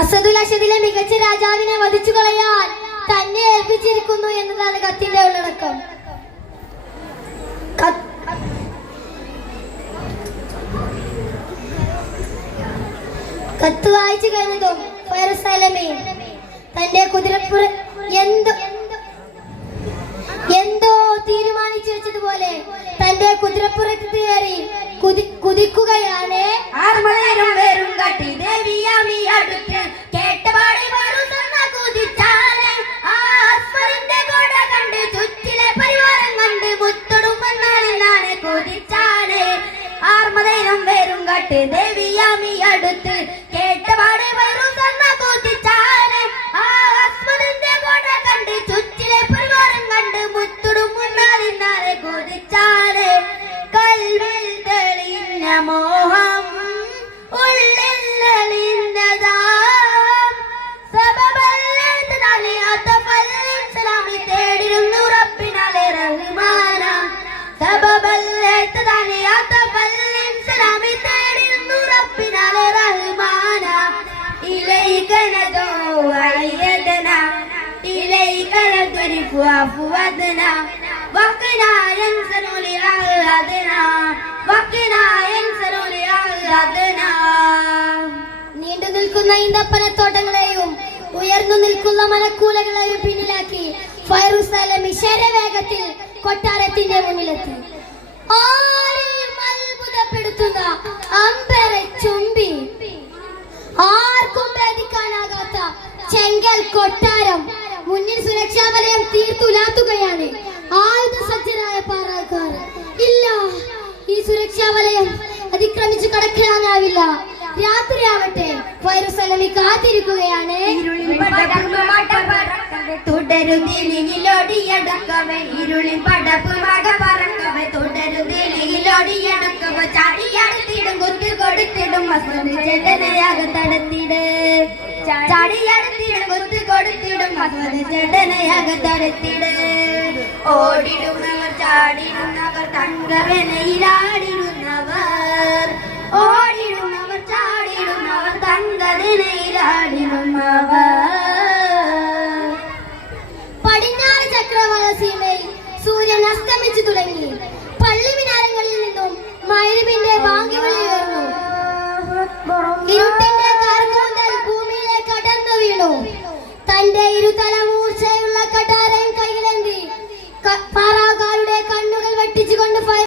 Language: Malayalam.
അസദുൽ അശദിലെ മികച്ച രാജാവിനെ വധിച്ചു കളയാൻ തന്നെ ഏൽപ്പിച്ചിരിക്കുന്നു എന്നതാണ് കത്തിന്റെ ഉള്ളടക്കം. കത്ത് വായിച്ചു കഴിഞ്ഞതും തന്റെ കുതിരപ്പുറ എന്തോ തീരുമാനിച്ചു വെച്ചതുപോലെ തന്റെ കുതിരപ്പുറത്ത് കയറി കുതിക്കുകയാണ്. ദേവിയാമി അടുത്ത് കേട്ടപാടെ വരും തന്ന കൂതിച്ചാണ്. ആ അസ്മദിന്റെ കോട കണ്ട് ചുറ്റിലെ പരിവാരം കണ്ട് മുത്തുടും മുന്നാലിന്നാരെ കൂതിച്ചാണ്. കൽവിൽ തെളിയുന്ന മോഹം ഉള്ളിൽ തെളിയുന്നതാം സബബല്ലാത്തതാലെ അതഫല്ലിൻ സലാമി തേടിരുന്നു റബ്ബിനാലെ റഹ്മാന. സബബല്ലാത്തതാലെ അതഫല്ലിൻ സലാമി തേടിരുന്നു റബ്ബിനാലെ റഹ്മാന. ഇലൈക നദൂ അയ്യദനാ ഇലൈക നദ്രിഫു അഫ്വദനാ വഖിനാ യൻസറു ലിഅഹദനാ വഖിനാ യൻസറു ലിഅഹദനാ. നീണ്ടു നിൽക്കുന്ന ഈന്തപ്പനത്തോട്ടങ്ങളെയും ഉയർന്നു നിൽക്കുന്ന മലക്കൂലകളെയും പിന്നിലാക്കി ഫൈറൂസ് അലമി ശരവേഗത്തിൽ കൊട്ടാരത്തിന്റെ മുന്നിലെത്തി. ആരെയും അത്ഭുതപ്പെടുത്തുന്ന അമ്പരെ ചുംബി, ആർക്കും ഭേദിക്കാനാകാത്ത ചെങ്കൽ കൊട്ടാരം, മുന്നിൽ സുരക്ഷാ വലയം തീർത്തുലാത്തുകയാണ് ആയുധ സജ്ജരായ പാറാക്കാർ. ഇല്ല, ഈ സുരക്ഷാ വലയം അതിക്രമിച്ചു കടക്കാനാവില്ല. രാത്രിയാവട്ടെ, ഫൈറൂസ് അലമി കാത്തിരിക്കുകയാണ്. തുടരുതിലൊടിയെടുക്കവേ ഇരുളിൽ പടപ്പ് മക പറക്കവേ തുടരുതിലൊടിയെടുക്കവേ ചാടിയടുത്തിടും കുത്തു കൊടുത്തിടും മസ്മദ് ചെണ്ടനയാകത്തടത്തിട് ചാടിയടുത്തിടും കുത്തു കൊടുത്തിടും മസ്മദ് ചെണ്ടനയാകത്തടത്തിട്. ഓടിടുന്നവർ ചാടിടുന്നവർ തങ്കവനയിലാടിടുന്നവർ ഓടിടുന്നവർ ചാടിടുന്നവർ തങ്കവനയിലാടിടുന്നവർ. പടിഞ്ഞാറ് ചക്രവാള സീമയിൽ സൂര്യൻ അസ്തമിച്ചു തുടങ്ങി.